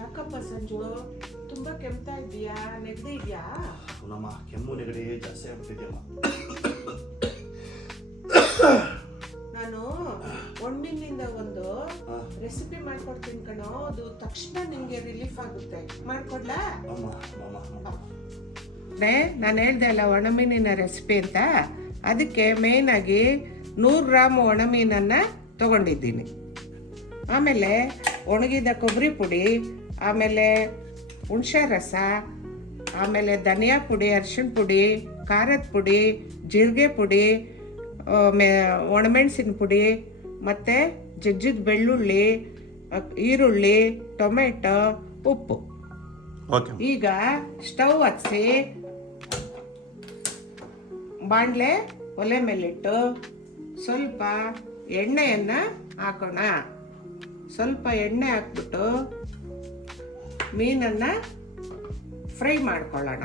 ಯಾಕಪ್ಪ ಸಂಜು ತುಂಬಾ ಕೆಮ್ತಾ ಇದೀಯಾ? ನೆಗಡಿ ಇದೆಯಾ? ನಮ್ಮ ಕೆಮ್ಮು ನೆಗಡಿ ಜಾಸ್ತಿ ಆಗ್ಬಿಟ್ಟಿದೆಯಮ್ಮ. ನಾನು ಒಣ್ಣಿನಿಂದ ಒಂದು ರೆಸಿಪಿ ಮಾಡ್ಕೊಡ್ತೀನಿ ಕಣೋ. ಅದು ತಕ್ಷಣ ನಿಮ್ಗೆ ರಿಲೀಫ್ ಆಗುತ್ತೆ. ಮಾಡ್ಕೊಡ್ಲಾ? ನಾನು ಹೇಳ್ದೆ ಅಲ್ಲ ಒಣಮೀನಿನ ರೆಸಿಪಿ ಅಂತ. ಅದಕ್ಕೆ ಮೇನ್ ಆಗಿ 100 ಗ್ರಾಮ್ ಒಣಮೀನನ್ನ ತಗೊಂಡಿದ್ದೀನಿ. ಆಮೇಲೆ ಒಣಗಿದ ಕೊಬ್ಬರಿ ಪುಡಿ, ಆಮೇಲೆ ಹುಣಸೆ ರಸ, ಆಮೇಲೆ ಧನಿಯಾ ಪುಡಿ, ಅರಿಶಿಣ ಪುಡಿ, ಖಾರದ ಪುಡಿ, ಜೀರಿಗೆ ಪುಡಿ, ಒಣಮೆಣಸಿನ ಪುಡಿ, ಮತ್ತು ಜಜ್ಜಿದ ಬೆಳ್ಳುಳ್ಳಿ, ಈರುಳ್ಳಿ, ಟೊಮೆಟೊ, ಉಪ್ಪು. ಈಗ ಸ್ಟವ್ ಹಚ್ಚಿಸಿ ಬಾಣಲೆ ಒಲೆ ಮೇಲಿಟ್ಟು ಸ್ವಲ್ಪ ಎಣ್ಣೆಯನ್ನು ಹಾಕೋಣ. ಸ್ವಲ್ಪ ಎಣ್ಣೆ ಹಾಕ್ಬಿಟ್ಟು ಮೀನನ್ನು ಫ್ರೈ ಮಾಡ್ಕೊಳ್ಳೋಣ.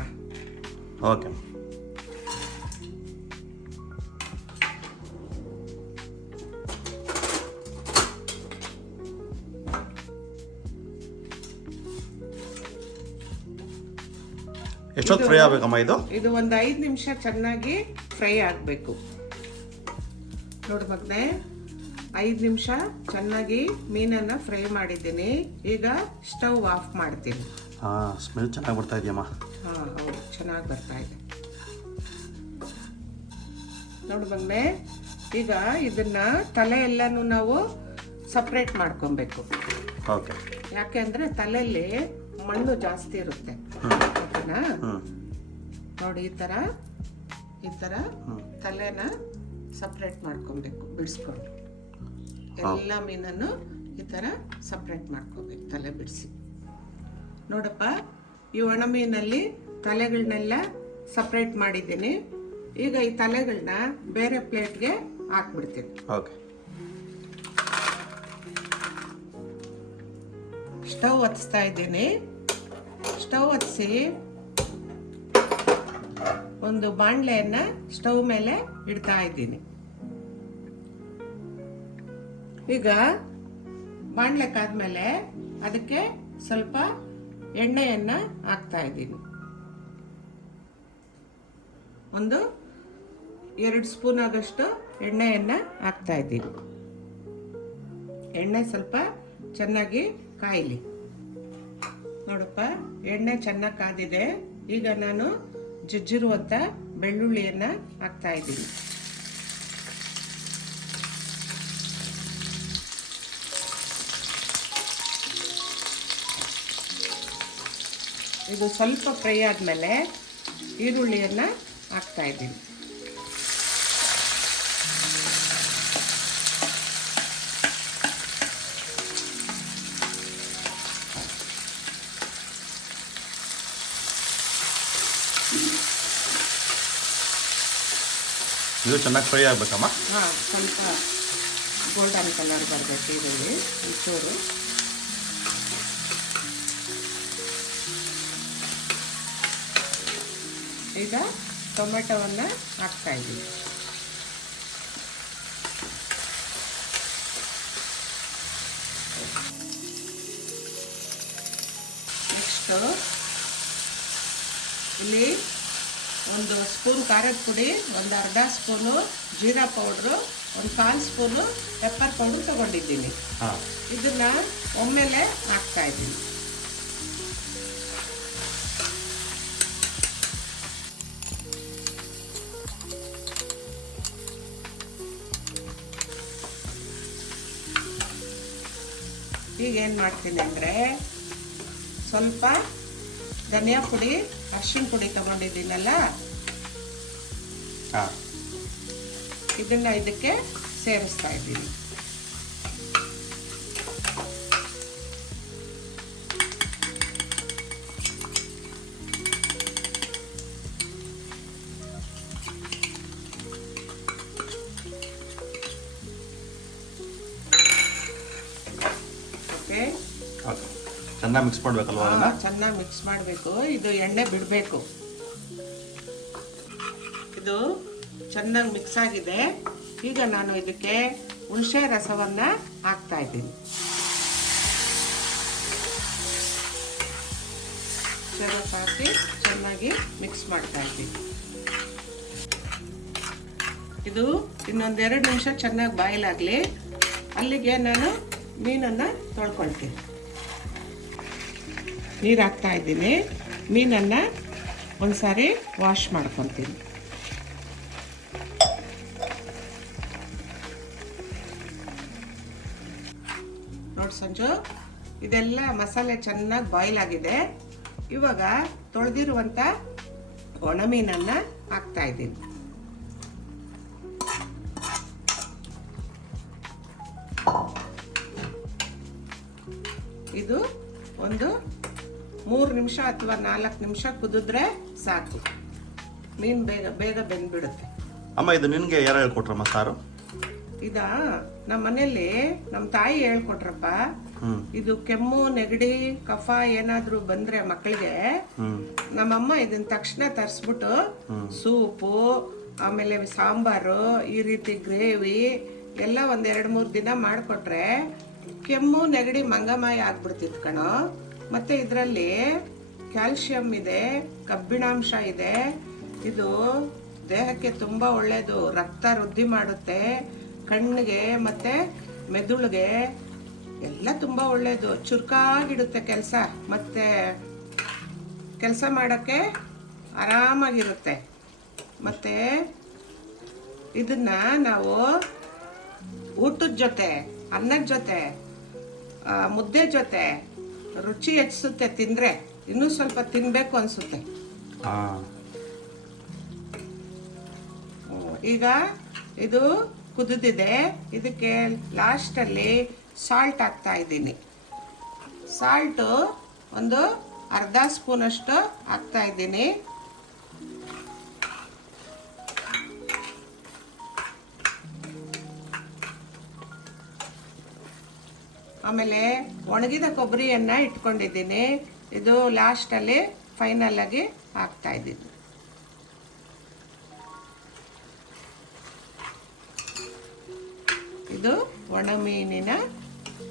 ಓಕೆ. ಎಷ್ಟೊತ್ತು ಫ್ರೈ ಆಗಬೇಕಮ್ಮ ಇದು? ಇದು ಒಂದು 5 ನಿಮಿಷ ಚೆನ್ನಾಗಿ ಫ್ರೈ ಆಗಬೇಕು. ನೋಡಿ ಮಗನೆ, 5 ನಿಮಿಷ ಚೆನ್ನಾಗಿ ಮೀನನ್ನು ಫ್ರೈ ಮಾಡಿದ್ದೀನಿ. ಈಗ ಸ್ಟವ್ ಆಫ್ ಮಾಡ್ತೀನಿ. ಸ್ಮೆಲ್ ಚೆನ್ನಾಗಿ ಬರ್ತಾ ಇದೆಯಮ್ಮ. ಹೌದು, ಚೆನ್ನಾಗಿ ಬರ್ತಾ ಇದೆ. ನೋಡಿ ಮಗನೆ, ಈಗ ಇದನ್ನ ತಲೆ ಎಲ್ಲನೂ ನಾವು ಸಪ್ರೇಟ್ ಮಾಡ್ಕೊಬೇಕು. ಓಕೆ. ಯಾಕೆ ಅಂದರೆ ತಲೆಯಲ್ಲಿ ಮಣ್ಣು ಜಾಸ್ತಿ ಇರುತ್ತೆ. ನೋಡಿ ಈ ಥರ ತಲೆನ ಸಪ್ರೇಟ್ ಮಾಡ್ಕೊಬೇಕು. ಬಿಡಿಸ್ಕೊಂಡು ಎಲ್ಲ ಮೀನನ್ನು ಈ ಥರ ಸಪ್ರೇಟ್ ಮಾಡ್ಕೋಬೇಕು, ತಲೆ ಬಿಡಿಸಿ. ನೋಡಪ್ಪ, ಈ ಒಣ ಮೀನಲ್ಲಿ ತಲೆಗಳನ್ನೆಲ್ಲ ಸಪ್ರೇಟ್ ಮಾಡಿದ್ದೀನಿ. ಈಗ ಈ ತಲೆಗಳನ್ನ ಬೇರೆ ಪ್ಲೇಟ್ಗೆ ಹಾಕ್ಬಿಡ್ತೀನಿ. ಓಕೆ. ಸ್ಟವ್ ಹಚ್ತಾ ಇದ್ದೀನಿ. ಸ್ಟವ್ ಹಚ್ಚಿಸಿ ಒಂದು ಬಾಣಲೆಯನ್ನ ಸ್ಟವ್ ಮೇಲೆ ಇಡ್ತಾ ಇದ್ದೀನಿ. ಈಗ ಬಾಣಲೆ ಕಾದ್ಮೇಲೆ ಅದಕ್ಕೆ ಸ್ವಲ್ಪ ಎಣ್ಣೆಯನ್ನ ಹಾಕ್ತಾ ಇದ್ದೀನಿ. ಒಂದು 2 ಸ್ಪೂನ್ ಆಗಷ್ಟು ಎಣ್ಣೆಯನ್ನ ಹಾಕ್ತಾ ಇದ್ದೀನಿ. ಎಣ್ಣೆ ಸ್ವಲ್ಪ ಚೆನ್ನಾಗಿ ಕಾಯಲಿ. ನೋಡಪ್ಪ, ಎಣ್ಣೆ ಚೆನ್ನಾಗಿ ಕಾದಿದೆ. ಈಗ ನಾನು ಜಜ್ಜಿರುವಂಥ ಬೆಳ್ಳುಳ್ಳಿಯನ್ನ ಹಾಕ್ತಾ ಇದ್ದೀನಿ. ಇದು ಸ್ವಲ್ಪ ಫ್ರೈ ಆದಮೇಲೆ ಈರುಳ್ಳಿಯನ್ನ ಹಾಕ್ತಾ ಇದ್ದೀನಿ. ಇದು ಚೆನ್ನಾಗಿ ಫ್ರೈ ಆಗಬೇಕಮ್ಮ. ಸ್ವಲ್ಪ ಗೋಲ್ಡನ್ ಕಲರ್ ಬರಬೇಕು ಈರುಳ್ಳಿ ಚೂರು. ಈಗ ಟೊಮೆಟೊವನ್ನು ಹಾಕ್ತಾ ಇದ್ದೀವಿ. ನೆಕ್ಸ್ಟು ಇಲ್ಲಿ 1 ಸ್ಪೂನ್ ಖಾರದ ಪುಡಿ, ಒಂದು ಅರ್ಧ ಸ್ಪೂನು ಜೀರಾ ಪೌಡ್ರು, ಒಂದು 1/4 ಸ್ಪೂನು ಪೆಪ್ಪರ್ ಪೌಡ್ರ್ ತಗೊಂಡಿದ್ದೀನಿ. ಇದನ್ನ ಒಮ್ಮೆಲೆ ಹಾಕ್ತಾ ಇದ್ದೀನಿ. ಈಗ ಏನು ಮಾಡ್ತೀನಿ ಅಂದರೆ ಸ್ವಲ್ಪ ಧನಿಯಾ ಪುಡಿ, ಅರಿಶಿಣ ಪುಡಿ ತಗೊಂಡಿದ್ದೀನಲ್ಲ, ಇದನ್ನ ಇದಕ್ಕೆ ಸೇರಿಸ್ತಾ ಇದ್ದೀನಿ. ಓಕೆ, ಚೆನ್ನಾಗಿ ಮಿಕ್ಸ್ ಮಾಡಬೇಕಲ್ವಾ? ಚೆನ್ನಾಗಿ ಮಿಕ್ಸ್ ಮಾಡಬೇಕು. ಇದು ಎಣ್ಣೆ ಬಿಡಬೇಕು. ಇದು ಚೆನ್ನಾಗಿ ಮಿಕ್ಸ್ ಆಗಿದೆ. ಈಗ ನಾನು ಇದಕ್ಕೆ ಹುಣಸೆ ರಸವನ್ನು ಹಾಕ್ತಾ ಇದ್ದೀನಿ. ರಸ ಹಾಕಿ ಚೆನ್ನಾಗಿ ಮಿಕ್ಸ್ ಮಾಡ್ತಾ ಇದ್ದೀನಿ. ಇದು ಇನ್ನೊಂದೆರಡು ನಿಮಿಷ ಚೆನ್ನಾಗಿ ಬಾಯ್ಲ್ ಆಗಲಿ. ಅಲ್ಲಿಗೆ ನಾನು ಮೀನನ್ನು ತೊಳ್ಕೊಳ್ತೀನಿ. ನೀರು ಹಾಕ್ತಾ ಇದ್ದೀನಿ. ಮೀನನ್ನು ಒಂದ್ಸಾರಿ ವಾಶ್ ಮಾಡ್ಕೊತೀನಿ. ನೋಡಿ ಸಂಜು, ಇದೆಲ್ಲ ಮಸಾಲೆ ಚೆನ್ನಾಗಿ ಬಾಯ್ಲ್ ಆಗಿದೆ. ಇವಾಗ ತೊಳೆದಿರುವಂಥ ಒಣಮೀನನ್ನು ಹಾಕ್ತಾ ಇದ್ದೀನಿ. ಇದು ಒಂದು 3 ನಿಮಿಷ ಅಥವಾ 4 ನಿಮಿಷ ಕುದಿದ್ರೆ ಸಾಕು. ಮೀನು ಬೇಗ ಬೆಂದ್ಬಿಡುತ್ತೆ. ಅಮ್ಮ, ಇದು ನಿನಗೆ ಯಾರು ಹೇಳ್ಕೊಟ್ರಮ್ಮ ಸಾರು? ಇದ ನಮ್ಮ ಮನೇಲಿ ನಮ್ಮ ತಾಯಿ ಹೇಳ್ಕೊಟ್ರಪ್ಪ. ಇದು ಕೆಮ್ಮು, ನೆಗಡಿ, ಕಫ ಏನಾದ್ರೂ ಬಂದ್ರೆ ಮಕ್ಕಳಿಗೆ ನಮ್ಮಮ್ಮ ಇದನ್ನ ತಕ್ಷಣ ತರಿಸ್ಬಿಟ್ಟು ಸೂಪು, ಆಮೇಲೆ ಸಾಂಬಾರು, ಈ ರೀತಿ ಗ್ರೇವಿ ಎಲ್ಲ 1-2-3 ದಿನ ಮಾಡಿಕೊಟ್ರೆ ಕೆಮ್ಮು, ನೆಗಡಿ ಮಂಗಮಾಯ ಆಗ್ಬಿಡ್ತಿತ್ತು ಕಣೋ. ಮತ್ತೆ ಇದರಲ್ಲಿ ಕ್ಯಾಲ್ಸಿಯಂ ಇದೆ, ಕಬ್ಬಿಣಾಂಶ ಇದೆ. ಇದು ದೇಹಕ್ಕೆ ತುಂಬ ಒಳ್ಳೆಯದು. ರಕ್ತ ವೃದ್ಧಿ ಮಾಡುತ್ತೆ, ಕಣ್ಣಿಗೆ ಮತ್ತು ಮೆದುಳಿಗೆ ಎಲ್ಲ ತುಂಬ ಒಳ್ಳೆಯದು. ಚುರುಕಾಗಿಡುತ್ತೆ ಕೆಲಸ, ಮತ್ತು ಕೆಲಸ ಮಾಡೋಕ್ಕೆ ಆರಾಮಾಗಿರುತ್ತೆ. ಮತ್ತು ಇದನ್ನು ನಾವು ಊಟದ ಜೊತೆ, ಅನ್ನದ ಜೊತೆ, ಮುದ್ದೆ ಜೊತೆ ರುಚಿ ಹೆಚ್ಚಿಸುತ್ತೆ. ತಿಂದರೆ ಇನ್ನೂ ಸ್ವಲ್ಪ ತಿನ್ನಬೇಕು ಅನಿಸುತ್ತೆ. ಈಗ ಇದು ಕುದಿದಿದೆ. ಇದಕ್ಕೆ ಲಾಸ್ಟಲ್ಲಿ ಸಾಲ್ಟ್ ಹಾಕ್ತಾ ಇದ್ದೀನಿ. ಸಾಲ್ಟು ಒಂದು ಅರ್ಧ ಸ್ಪೂನಷ್ಟು ಹಾಕ್ತಾ ಇದ್ದೀನಿ. ಆಮೇಲೆ ಒಣಗಿದ ಕೊಬ್ಬರಿಯನ್ನು ಇಟ್ಕೊಂಡಿದ್ದೀನಿ. ಇದು ಲಾಸ್ಟಲ್ಲಿ ಫೈನಲ್ ಆಗಿ ಹಾಕ್ತಾ ಇದ್ದೀನಿ. ಇದು ಒಣಮೀನಿನ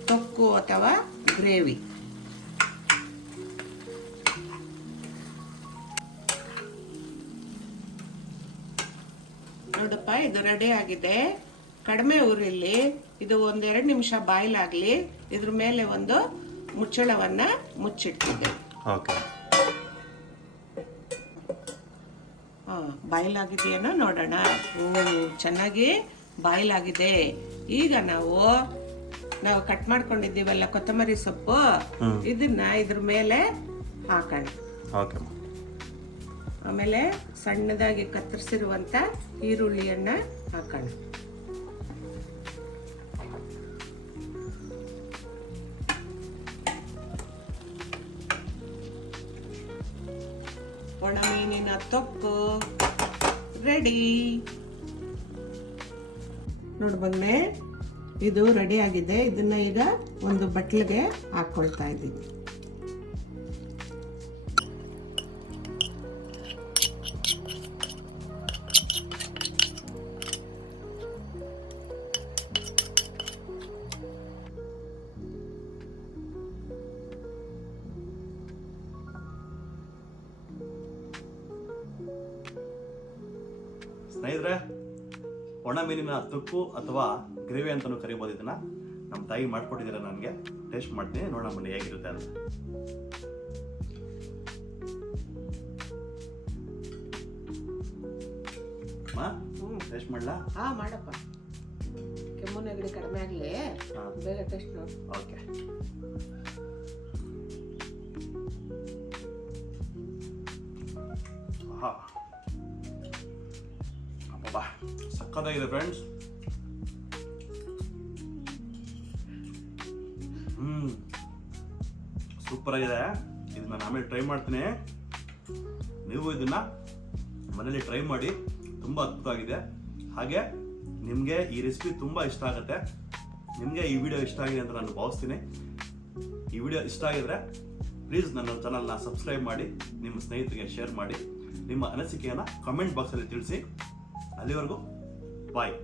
ತೊಕ್ಕು ಅಥವಾ ಗ್ರೇವಿ. ನೋಡಪ್ಪ, ಇದು ರೆಡಿ ಆಗಿದೆ. ಕಡಿಮೆ ಊರಿಲ್ಲಿ ಇದು 1-2 ನಿಮಿಷ ಬಾಯ್ಲ್ ಆಗಲಿ. ಇದ್ರ ಮೇಲೆ ಒಂದು ಮುಚ್ಚಳವನ್ನು ಮುಚ್ಚಿಟ್ಟಿದ್ದೆ. ಬಾಯ್ಲ್ ಆಗಿದೆಯೇನೋ ನೋಡೋಣ. ಚೆನ್ನಾಗಿ ಬಾಯ್ಲ್ ಆಗಿದೆ. ಈಗ ನಾವು ಕಟ್ ಮಾಡ್ಕೊಂಡಿದ್ದೀವಲ್ಲ ಕೊತ್ತಂಬರಿ ಸೊಪ್ಪು, ಇದನ್ನ ಇದ್ರ ಮೇಲೆ ಹಾಕೋಣ. ಆಮೇಲೆ ಸಣ್ಣದಾಗಿ ಕತ್ತರಿಸಿರುವಂತ ಈರುಳ್ಳಿಯನ್ನ ಹಾಕೋಣ. ಒಣಮೀನಿನ ತೊಕ್ಕು ರೆಡಿ. ನೋಡಿ ಬಂದೆ, ಇದು ರೆಡಿ ಆಗಿದೆ. ಇದನ್ನ ಈಗ ಒಂದು ಬಟ್ಲಿಗೆ ಹಾಕೊಳ್ತಾ ಇದ್ದೀನಿ. ಸ್ನೇಹಿತರೆ, ಒಣ ಮೀನಿನ ತೊಕ್ಕು ಅಥವಾ ಗ್ರೇವಿ ಅಂತಲೂ ಕರಿಬೋದು. ಇದನ್ನ ನಮ್ಮ ತಾಯಿ ಮಾಡ್ಕೊಟ್ಟಿದ್ದಾರೆ. ನನಗೆ ಟೇಸ್ಟ್ ಮಾಡ್ತೀನಿ, ನೋಡೋಣ ಬನ್ನಿ ಹೇಗಿರುತ್ತೆ ಅಂತ. ಟೇಸ್ಟ್ ಮಾಡ್ಲಾ? ಮಾಡಪ್ಪ. ಕೆಮ್ಮು ನೆಗಡಿ ಕಡಿಮೆ ಆಗಲಿ, ಬೇಗ ಟೇಸ್ಟ್ ನೋಡಿ. ಓಕೆ. ಸಕ್ಕತ್ತಾಗಿದೆ ಫ್ರೆಂಡ್ಸ್. ಸೂಪರ್ ಆಗಿದೆ. ಇದನ್ನ ನಾನು ಆಮೇಲೆ ಟ್ರೈ ಮಾಡ್ತೀನಿ. ನೀವು ಇದನ್ನ ಮನೇಲಿ ಟ್ರೈ ಮಾಡಿ. ತುಂಬ ಅದ್ಭುತವಾಗಿದೆ. ಹಾಗೆ ನಿಮಗೆ ಈ ರೆಸಿಪಿ ತುಂಬ ಇಷ್ಟ ಆಗುತ್ತೆ. ನಿಮಗೆ ಈ ವಿಡಿಯೋ ಇಷ್ಟ ಆಗಿದೆ ಅಂತ ನಾನು ಭಾವಿಸ್ತೀನಿ. ಈ ವಿಡಿಯೋ ಇಷ್ಟ ಆಗಿದ್ರೆ ಪ್ಲೀಸ್ ನನ್ನ ಚಾನಲ್ನ ಸಬ್ಸ್ಕ್ರೈಬ್ ಮಾಡಿ, ನಿಮ್ಮ ಸ್ನೇಹಿತರಿಗೆ ಶೇರ್ ಮಾಡಿ, ನಿಮ್ಮ ಅನಿಸಿಕೆಯನ್ನು ಕಮೆಂಟ್ ಬಾಕ್ಸಲ್ಲಿ ತಿಳಿಸಿ. ಅಲ್ಲಿವರೆಗೂ ಬಾಯ್.